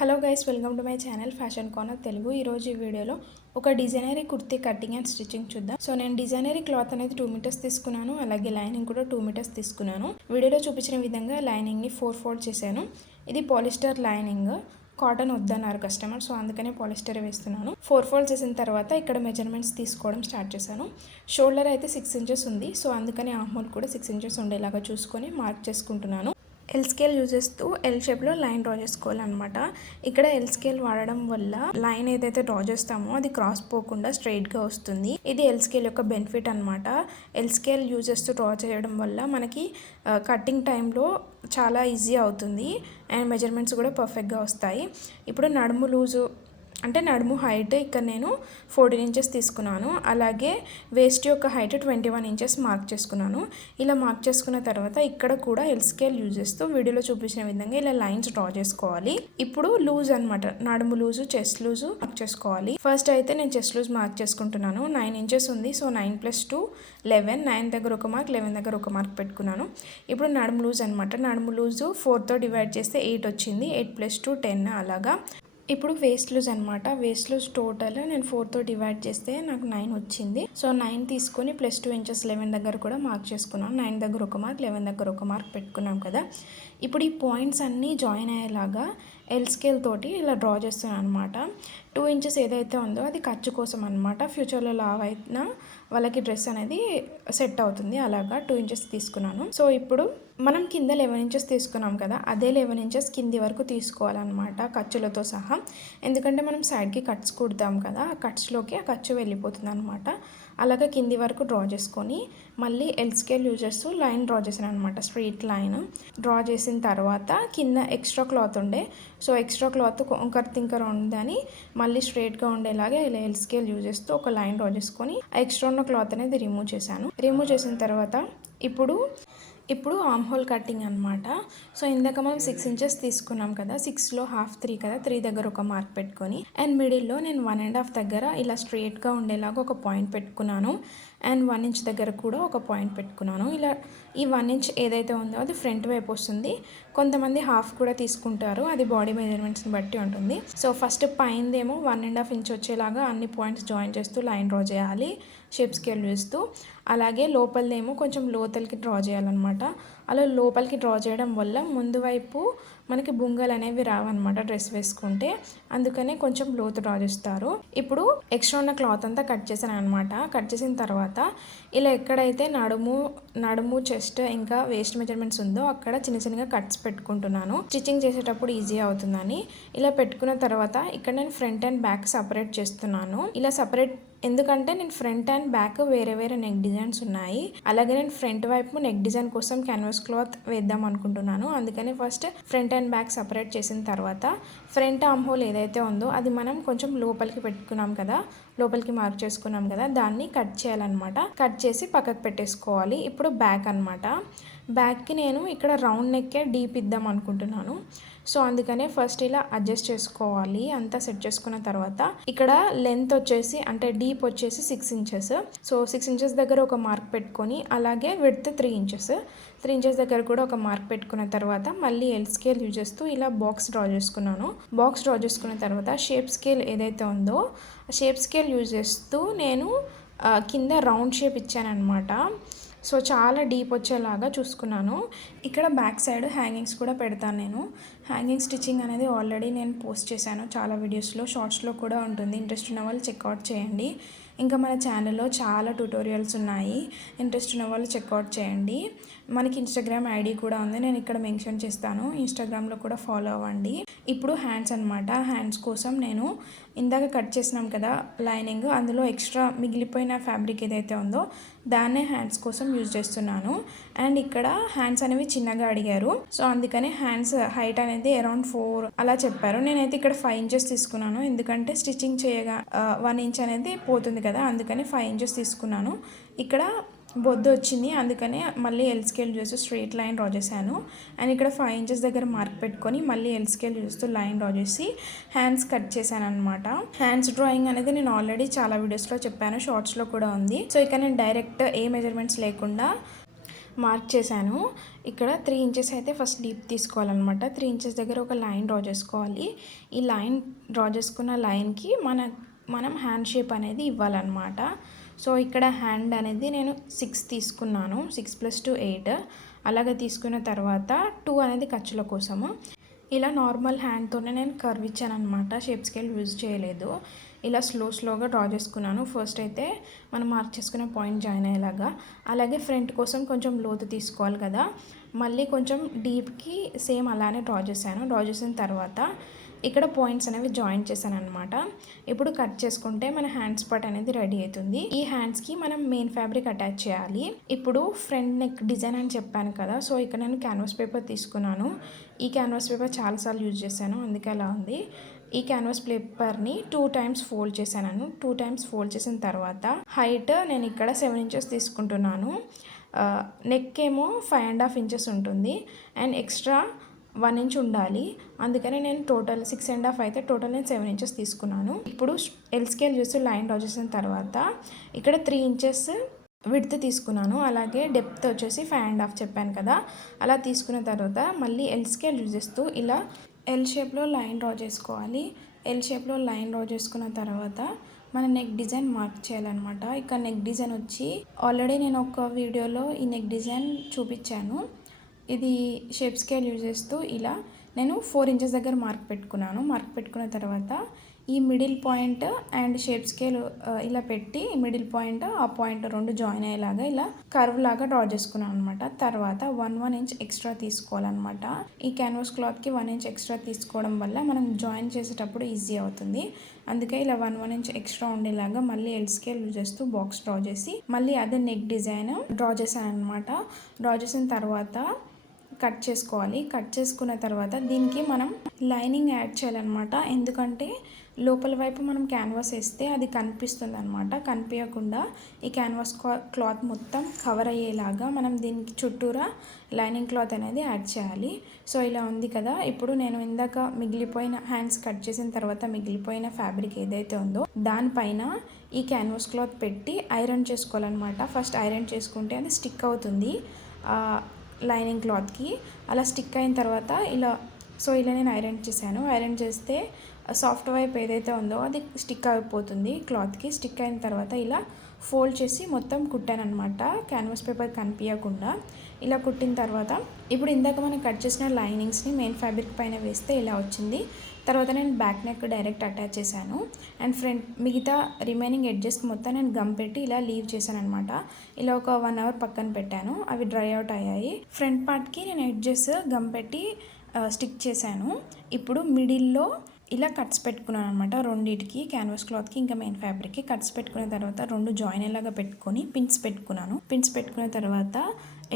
Hello guys, welcome to my channel fashion corner Telugu. ఈరోజు ఈ వీడియోలో ఒక designery kurti cutting and stitching చూద్దాం. సో నేను డిజైనరీ క్లాత్ అనేది 2 మీటర్స్ తీసుకున్నాను, అలాగే లైనింగ్ కూడా 2 మీటర్స్ తీసుకున్నాను. వీడియోలో చూపించిన విధంగా లైనింగ్ని 4 ఫోల్డ్ చేశాను. ఇది పాలిస్టర్ లైనింగ్, కాటన్ వద్దన్నారు కస్టమర్, సో అందుకనే పాలిస్టర్ వేస్తున్నాను. 4 ఫోల్డ్ చేసిన తర్వాత ఇక్కడ మెజర్మెంట్స్ తీసుకోవడం స్టార్ట్ చేశాను. షోల్డర్ అయితే 6 ఇంచెస్ ఉంది, సో అందుకని ఆర్మ్ హోల్ కూడా 6 ఇంచెస్ ఉండేలాగా చూసుకొని మార్క్ చేసుకుంటున్నాను. ఎల్ స్కేల్ యూజ్ చేస్తూ ఎల్ షేప్లో లైన్ డ్రా చేసుకోవాలన్నమాట. ఇక్కడ ఎల్ స్కేల్ వాడడం వల్ల లైన్ ఏదైతే డ్రా చేస్తామో అది క్రాస్ పోకుండా స్ట్రైట్గా వస్తుంది. ఇది ఎల్ స్కేల్ యొక్క బెనిఫిట్ అనమాట. ఎల్ స్కేల్ యూజ్ చేస్తూ డ్రా చేయడం వల్ల మనకి కటింగ్ టైంలో చాలా ఈజీ అవుతుంది అండ్ మెజర్మెంట్స్ కూడా పర్ఫెక్ట్గా వస్తాయి. ఇప్పుడు నడుము లూజు అంటే నడుము హైట్ ఇక్కడ నేను 14 ఇంచెస్ తీసుకున్నాను, అలాగే వేస్ట్ యొక్క హైట్ 21 ఇంచెస్ మార్క్ చేసుకున్నాను. ఇలా మార్క్ చేసుకున్న తర్వాత ఇక్కడ కూడా ఎల్ స్కేల్ యూజ్ చేస్తూ వీడియోలో చూపించిన విధంగా ఇలా లైన్స్ డ్రా చేసుకోవాలి. ఇప్పుడు లూజ్ అనమాట, నడుము లూజు, చెస్ట్ లూజు మార్క్ చేసుకోవాలి. ఫస్ట్ అయితే నేను చెస్ట్ లూజ్ మార్క్ చేసుకుంటున్నాను. 9 ఇంచెస్ ఉంది, సో 9 + 2 11. 9 దగ్గర ఒక మార్క్, 11 దగ్గర ఒక మార్క్ పెట్టుకున్నాను. ఇప్పుడు నడుము లూజ్ అనమాట. నడుము లూజు 4తో డివైడ్ చేస్తే 8 వచ్చింది. 8 + 2 10 అలాగా. ఇప్పుడు వేస్ట్ లూజ్ అనమాట. వేస్ట్ లూజ్ టోటల్ నేను 4తో డివైడ్ చేస్తే నాకు 9 వచ్చింది. సో 9 తీసుకొని +2 ఇంచెస్ 11 దగ్గర కూడా మార్క్ చేసుకున్నాను. 9 దగ్గర ఒక మార్క్, 11 దగ్గర ఒక మార్క్ పెట్టుకున్నాం కదా. ఇప్పుడు ఈ పాయింట్స్ అన్నీ జాయిన్ అయ్యేలాగా ఎల్ స్కేల్ తోటి ఇలా డ్రా చేస్తున్నాను అనమాట. 2 ఇంచెస్ ఏదైతే ఉందో అది ఖర్చు కోసం అనమాట. ఫ్యూచర్లో లావ్ అయినా వాళ్ళకి డ్రెస్ అనేది సెట్ అవుతుంది. అలాగా 2 ఇంచెస్ తీసుకున్నాను. సో ఇప్పుడు మనం కింద 11 ఇంచెస్ తీసుకున్నాం కదా, అదే 11 ఇంచెస్ కింది వరకు తీసుకోవాలన్నమాట ఖర్చులతో సహా. ఎందుకంటే మనం సైడ్కి కట్స్ కుడతాం కదా, ఆ కట్స్లోకి ఆ ఖర్చు వెళ్ళిపోతుంది అనమాట. అలాగే కింది వరకు డ్రా చేసుకొని మళ్ళీ ఎల్ స్కేల్ యూజ్ చేస్తూ లైన్ డ్రా చేసాను అనమాట. స్ట్రైట్ లైన్ డ్రా చేసిన తర్వాత కింద ఎక్స్ట్రా క్లాత్ ఉండే, సో ఎక్స్ట్రా క్లాత్ కొంకర్ తింకర్ ఉందని మళ్ళీ స్ట్రైట్గా ఉండేలాగే ఇలా ఎల్ స్కేల్ యూజ్ చేస్తూ ఒక లైన్ డ్రా చేసుకొని ఆ ఎక్స్ట్రా ఉన్న క్లాత్ అనేది రిమూవ్ చేశాను. రిమూవ్ చేసిన తర్వాత ఇప్పుడు ఆర్మ్ హోల్ కటింగ్ అనమాట. సో ఇందాక మనం 6 ఇంచెస్ తీసుకున్నాం కదా, 6లో ½ 3 కదా, 3 దగ్గర ఒక మార్క్ పెట్టుకొని అండ్ మిడిల్లో నేను 1.5 దగ్గర ఇలా స్ట్రైట్గా ఉండేలాగా ఒక పాయింట్ పెట్టుకున్నాను. అండ్ 1 ఇంచ్ దగ్గర కూడా ఒక పాయింట్ పెట్టుకున్నాను. ఇలా ఈ 1 ఇంచ్ ఏదైతే ఉందో అది ఫ్రంట్ వైపు వస్తుంది. కొంతమంది ½ కూడా తీసుకుంటారు, అది బాడీ మెజర్మెంట్స్ని బట్టి ఉంటుంది. సో ఫస్ట్ పైనదేమో 1.5 ఇంచ్ వచ్చేలాగా అన్ని పాయింట్స్ జాయిన్ చేస్తూ లైన్ డ్రా చేయాలి షేప్ స్కేల్ వేస్తూ. అలాగే లోపలదేమో కొంచెం లోపలికి డ్రా చేయాలన్నమాట. అలా లోపలికి డ్రా చేయడం వల్ల ముందు వైపు మనకి బుంగలు అనేవి రావన్నమాట డ్రెస్ వేసుకుంటే, అందుకనే కొంచెం లోతు డ్రా చేస్తారు. ఇప్పుడు ఎక్స్ట్రా ఉన్న క్లాత్ అంతా కట్ చేశాను అనమాట. కట్ చేసిన తర్వాత ఇలా ఎక్కడైతే నడుము చెస్ట్ ఇంకా వేస్ట్ మెజర్మెంట్స్ ఉందో అక్కడ చిన్నగా కట్స్ పెట్టుకుంటున్నాను, స్టిచ్చింగ్ చేసేటప్పుడు ఈజీ అవుతుందని. ఇలా పెట్టుకున్న తర్వాత ఇక్కడ నేను ఫ్రంట్ అండ్ బ్యాక్ సపరేట్ చేస్తున్నాను. ఇలా సపరేట్ ఎందుకంటే నేను ఫ్రంట్ అండ్ బ్యాక్ వేరే నెక్ డిజైన్స్ ఉన్నాయి. అలాగే నేను ఫ్రంట్ వైపు నెక్ డిజైన్ కోసం క్యాన్వాస్ క్లాత్ వేద్దాం అనుకుంటున్నాను. అందుకని first front and back separate చేసిన తర్వాత ఫ్రంట్ ఆర్మ్ హోల్ ఏదైతే ఉందో అది మనం కొంచెం లోపలికి పెట్టుకున్నాం కదా, లోపలికి మార్క్ చేసుకున్నాం కదా, దాన్ని కట్ చేయాలన్నమాట. కట్ చేసి పక్కకు పెట్టేసుకోవాలి. ఇప్పుడు బ్యాక్ అనమాట. బ్యాక్కి నేను ఇక్కడ రౌండ్ నెక్కే డీప్ ఇద్దాం అనుకుంటున్నాను. సో అందుకనే ఫస్ట్ ఇలా అడ్జస్ట్ చేసుకోవాలి. అంతా సెట్ చేసుకున్న తర్వాత ఇక్కడ లెంత్ వచ్చేసి అంటే డీప్ వచ్చేసి 6 ఇంచెస్. సో 6 ఇంచెస్ దగ్గర ఒక మార్క్ పెట్టుకొని అలాగే విడ్త్ 3 ఇంచెస్. 3 ఇంచెస్ దగ్గర కూడా ఒక మార్క్ పెట్టుకున్న తర్వాత మళ్ళీ ఎల్ స్కేల్ యూజ్ చేస్తూ ఇలా బాక్స్ డ్రా చేసుకున్నాను. బాక్స్ డ్రా చేసుకున్న తర్వాత షేప్ స్కేల్ ఏదైతే ఉందో ఆ షేప్ స్కేల్ యూజ్ చేస్తూ నేను కింద రౌండ్ షేప్ ఇచ్చానమాట. సో చాలా డీప్ వచ్చేలాగా చూసుకున్నాను. ఇక్కడ బ్యాక్ సైడ్ హ్యాంగింగ్స్ కూడా పెడతాను నేను. హ్యాంగింగ్ స్టిచ్చింగ్ అనేది ఆల్రెడీ నేను పోస్ట్ చేశాను చాలా వీడియోస్లో, షార్ట్స్లో కూడా ఉంటుంది. ఇంట్రెస్ట్ ఉన్న వాళ్ళు చెక్అవుట్ చేయండి. ఇంకా మన ఛానల్లో చాలా ట్యూటోరియల్స్ ఉన్నాయి, ఇంట్రెస్ట్ ఉన్న వాళ్ళు చెక్అవుట్ చేయండి. మనకి ఇన్స్టాగ్రామ్ ఐడి కూడా ఉంది, నేను ఇక్కడ మెన్షన్ చేస్తాను, ఇన్స్టాగ్రామ్లో కూడా ఫాలో అవ్వండి. ఇప్పుడు హ్యాండ్స్ అనమాట. హ్యాండ్స్ కోసం నేను ఇందాక కట్ చేసినాం కదా లైనింగ్, అందులో ఎక్స్ట్రా మిగిలిపోయిన ఫ్యాబ్రిక్ ఏదైతే ఉందో దాన్నే హ్యాండ్స్ కోసం యూజ్ చేస్తున్నాను. అండ్ ఇక్కడ హ్యాండ్స్ అనేవి చిన్నగా అడిగారు, సో అందుకనే హ్యాండ్స్ హైట్ అనేది అరౌండ్ 4 అలా చెప్పారు. నేనైతే ఇక్కడ 5 ఇంచెస్ తీసుకున్నాను, ఎందుకంటే స్టిచ్చింగ్ చేయగా 1 ఇంచ్ అనేది పోతుంది కదా, అందుకని 5 ఇంచెస్ తీసుకున్నాను. ఇక్కడ బొద్దు వచ్చింది, అందుకనే మళ్ళీ ఎల్ స్కేల్ చేస్తూ స్ట్రైట్ లైన్ డ్రా చేశాను. అండ్ ఇక్కడ 5 ఇంచెస్ దగ్గర మార్క్ పెట్టుకొని మళ్ళీ ఎల్ స్కేల్ చేస్తూ లైన్ డ్రా చేసి హ్యాండ్స్ కట్ చేశాను అనమాట. హ్యాండ్స్ డ్రాయింగ్ అనేది నేను ఆల్రెడీ చాలా వీడియోస్లో చెప్పాను, షార్ట్స్లో కూడా ఉంది. సో ఇక్కడ నేను డైరెక్ట్ ఏ మెజర్మెంట్స్ లేకుండా మార్క్ చేశాను. ఇక్కడ 3 ఇంచెస్ అయితే ఫస్ట్ డీప్ తీసుకోవాలన్నమాట. 3 ఇంచెస్ దగ్గర ఒక లైన్ డ్రా చేసుకోవాలి. ఈ లైన్ డ్రా చేసుకున్న లైన్కి మనం హ్యాండ్ షేప్ అనేది ఇవ్వాలన్నమాట. సో ఇక్కడ హ్యాండ్ అనేది నేను 6 తీసుకున్నాను. 6 + 2 8. అలాగే తీసుకున్న తర్వాత 2 అనేది ఖర్చుల కోసము. ఇలా నార్మల్ హ్యాండ్తోనే నేను కర్వ్ ఇచ్చాను అనమాట. షేప్ స్కేల్ యూజ్ చేయలేదు. ఇలా స్లోగా డ్రా చేసుకున్నాను. ఫస్ట్ అయితే మనం మార్క్ చేసుకునే పాయింట్ జాయిన్ అయ్యేలాగా. అలాగే ఫ్రంట్ కోసం కొంచెం లోతు తీసుకోవాలి కదా, మళ్ళీ కొంచెం డీప్కి సేమ్ అలానే డ్రా చేశాను. డ్రా చేసిన తర్వాత ఇక్కడ పాయింట్స్ అనేవి జాయిన్ చేశాను అనమాట. ఇప్పుడు కట్ చేసుకుంటే మన హ్యాండ్స్ పార్ట్ అనేది రెడీ అవుతుంది. ఈ హ్యాండ్స్కి మనం మెయిన్ ఫ్యాబ్రిక్ అటాచ్ చేయాలి. ఇప్పుడు ఫ్రంట్ నెక్ డిజైన్ అని చెప్పాను కదా, సో ఇక్కడ నేను క్యాన్వాస్ పేపర్ తీసుకున్నాను. ఈ క్యాన్వాస్ పేపర్ చాలాసార్లు యూజ్ చేశాను, అందుకే అలా ఉంది. ఈ క్యాన్వాస్ పేపర్ని 2 టైమ్స్ ఫోల్డ్ చేశాను. 2 టైమ్స్ ఫోల్డ్ చేసిన తర్వాత హైట్ నేను ఇక్కడ 7 ఇంచెస్ తీసుకుంటున్నాను. నెక్ ఏమో 5.5 ఇంచెస్ ఉంటుంది అండ్ ఎక్స్ట్రా 1 ఇంచ్ ఉండాలి. అందుకని నేను టోటల్ 6.5 అయితే టోటల్ నేను 7 ఇంచెస్ తీసుకున్నాను. ఇప్పుడు ఎల్ స్కేల్ చూసి లైన్ డ్రా చేసిన తర్వాత ఇక్కడ 3 ఇంచెస్ విడ్త్ తీసుకున్నాను. అలాగే డెప్త్ వచ్చేసి 5.5 చెప్పాను కదా, అలా తీసుకున్న తర్వాత మళ్ళీ ఎల్ స్కేల్ యూజ్ చేస్తూ ఇలా ఎల్ షేప్లో లైన్ డ్రా చేసుకోవాలి. ఎల్ షేప్లో లైన్ డ్రా చేసుకున్న తర్వాత మన నెక్ డిజైన్ మార్క్ చేయాలన్నమాట. ఇక్కడ నెక్ డిజైన్ వచ్చి ఆల్రెడీ నేను ఒక వీడియోలో ఈ నెక్ డిజైన్ చూపించాను. ఇది షేప్ స్కేల్ యూజ్ చేస్తూ ఇలా నేను 4 ఇంచెస్ దగ్గర మార్క్ పెట్టుకున్నాను. మార్క్ పెట్టుకున్న తర్వాత ఈ middle point and shape scale ఇలా పెట్టి మిడిల్ పాయింట్ ఆ పాయింట్ 2 జాయిన్ అయ్యేలాగా ఇలా కర్వ్ లాగా డ్రా చేసుకున్నాను అనమాట. తర్వాత 1 ఇంచ్ ఎక్స్ట్రా తీసుకోవాలన్నమాట. ఈ క్యాన్వాస్ క్లాత్కి 1 ఇంచ్ ఎక్స్ట్రా తీసుకోవడం వల్ల మనం జాయిన్ చేసేటప్పుడు ఈజీ అవుతుంది. అందుకే ఇలా 1 ఇంచ్ ఎక్స్ట్రా ఉండేలాగా మళ్ళీ ఎల్ స్కేల్ యూజ్ చేస్తూ బాక్స్ డ్రా చేసి మళ్ళీ అదే నెక్ డిజైన్ డ్రా చేశాను అనమాట. డ్రా చేసిన తర్వాత కట్ చేసుకోవాలి. కట్ చేసుకున్న తర్వాత దీనికి మనం లైనింగ్ యాడ్ చేయాలన్నమాట. ఎందుకంటే లోపల వైపు మనం క్యాన్వాస్ వేస్తే అది కనిపిస్తుంది అనమాట. కనిపించకుండా ఈ క్యాన్వాస్ క్లాత్ మొత్తం కవర్ అయ్యేలాగా మనం దీనికి చుట్టూరా లైనింగ్ క్లాత్ అనేది యాడ్ చేయాలి. సో ఇలా ఉంది కదా. ఇప్పుడు నేను ఇందాక మిగిలిపోయిన హ్యాండ్స్ కట్ చేసిన తర్వాత మిగిలిపోయిన ఫ్యాబ్రిక్ ఏదైతే ఉందో దానిపైన ఈ క్యాన్వాస్ క్లాత్ పెట్టి ఐరన్ చేసుకోవాలన్నమాట. ఫస్ట్ ఐరన్ చేసుకుంటే అది స్టిక్ అవుతుంది లైనింగ్ క్లాత్కి. అలా స్టిక్ అయిన తర్వాత ఇలా నేను ఐరన్ చేశాను. ఐరన్ చేస్తే సాఫ్ట్ వైపు ఏదైతే ఉందో అది స్టిక్ అయిపోతుంది క్లాత్కి. స్టిక్ అయిన తర్వాత ఇలా ఫోల్డ్ చేసి మొత్తం కుట్టాను అనమాట, క్యాన్వాస్ పేపర్ కనిపించకుండా. ఇలా కుట్టిన తర్వాత ఇప్పుడు ఇందాక మనం కట్ చేసిన లైనింగ్స్ని మెయిన్ ఫ్యాబ్రిక్ పైన వేస్తే ఇలా వచ్చింది. తర్వాత నేను బ్యాక్ నెక్ డైరెక్ట్ అటాచ్ చేశాను అండ్ ఫ్రంట్ మిగతా రిమైనింగ్ ఎడ్జెస్కి మొత్తం నేను గమ్ పెట్టి ఇలా లీవ్ చేశాను అనమాట. ఇలా ఒక 1 అవర్ పక్కన పెట్టాను. అవి డ్రై అవుట్ అయ్యాయి. ఫ్రంట్ పార్ట్కి నేను ఎడ్జెస్ గమ్ పెట్టి స్టిక్ చేశాను. ఇప్పుడు మిడిల్లో ఇలా కట్స్ పెట్టుకున్నాను అనమాట. రెండింటికి క్యాన్వాస్ క్లాత్కి ఇంకా మెయిన్ ఫ్యాబ్రిక్కి కట్స్ పెట్టుకున్న తర్వాత 2 జాయిన్ అయ్యేలాగా పెట్టుకొని పిన్స్ పెట్టుకున్నాను. పిన్స్ పెట్టుకున్న తర్వాత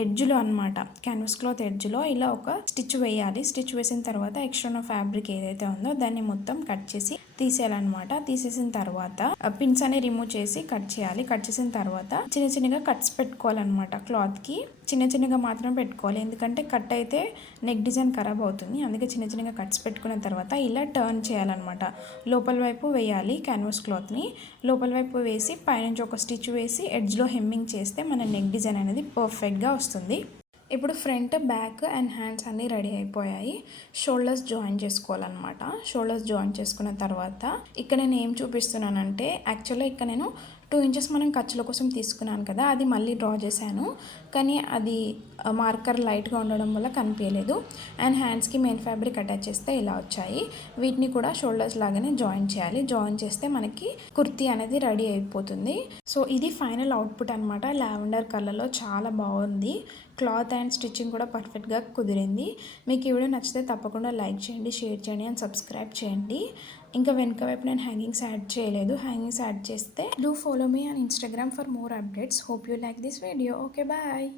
ఎడ్జ్లో అనమాట క్యాన్వాస్ క్లాత్ ఎడ్జ్లో ఇలా ఒక స్టిచ్ వేయాలి. స్టిచ్ వేసిన తర్వాత ఎక్స్ట్రా ఉన్న ఫ్యాబ్రిక్ ఏదైతే ఉందో దాన్ని మొత్తం కట్ చేసి తీసేయాలన్నమాట. తీసేసిన తర్వాత పిన్స్ అనే రిమూవ్ చేసి కట్ చేయాలి. కట్ చేసిన తర్వాత చిన్నగా కట్స్ పెట్టుకోవాలన్నమాట. క్లాత్కి చిన్నగా మాత్రం పెట్టుకోవాలి, ఎందుకంటే కట్ అయితే నెక్ డిజైన్ ఖరాబ్ అవుతుంది. అందుకే చిన్నగా కట్స్ పెట్టుకున్న తర్వాత ఇలా టర్న్ చేయాలన్నమాట. లోపల వైపు వేయాలి క్యాన్వాస్ క్లాత్ని. లోపల వైపు వేసి పైనుంచి ఒక స్టిచ్ వేసి ఎడ్జ్లో హెమ్మింగ్ చేస్తే మన నెక్ డిజైన్ అనేది పర్ఫెక్ట్గా వస్తుంది. ఇప్పుడు ఫ్రంట్ బ్యాక్ అండ్ హ్యాండ్స్ అన్నీ రెడీ అయిపోయాయి. షోల్డర్స్ జాయిన్ చేసుకోవాలన్నమాట. షోల్డర్స్ జాయిన్ చేసుకున్న తర్వాత ఇక్కడ నేను ఏం చూపిస్తున్నానంటే యాక్చువల్గా ఇక్కడ నేను 2 ఇంచెస్ మనం ఖర్చుల కోసం తీసుకున్నాను కదా, అది మళ్ళీ డ్రా చేశాను. కానీ అది మార్కర్ లైట్గా ఉండడం వల్ల కనిపించలేదు. అండ్ హ్యాండ్స్కి మెయిన్ ఫ్యాబ్రిక్ అటాచ్ చేస్తే ఇలా వచ్చాయి. వీటిని కూడా షోల్డర్స్ లాగానే జాయిన్ చేయాలి. జాయిన్ చేస్తే మనకి కుర్తీ అనేది రెడీ అయిపోతుంది. సో ఇది ఫైనల్ అవుట్పుట్ అనమాట. లావెండర్ కలర్లో చాలా బాగుంది. క్లాత్ అండ్ స్టిచ్చింగ్ కూడా పర్ఫెక్ట్గా కుదిరింది. మీకు ఈ వీడియో నచ్చితే తప్పకుండా లైక్ చేయండి, షేర్ చేయండి అండ్ సబ్స్క్రైబ్ చేయండి. ఇంకా వెనక వైపు నేను హ్యాంగింగ్స్ యాడ్ చేయలేదు. హ్యాంగింగ్స్ యాడ్ చేస్తే do follow me on Instagram for more updates. Hope you like this video. Okay, bye.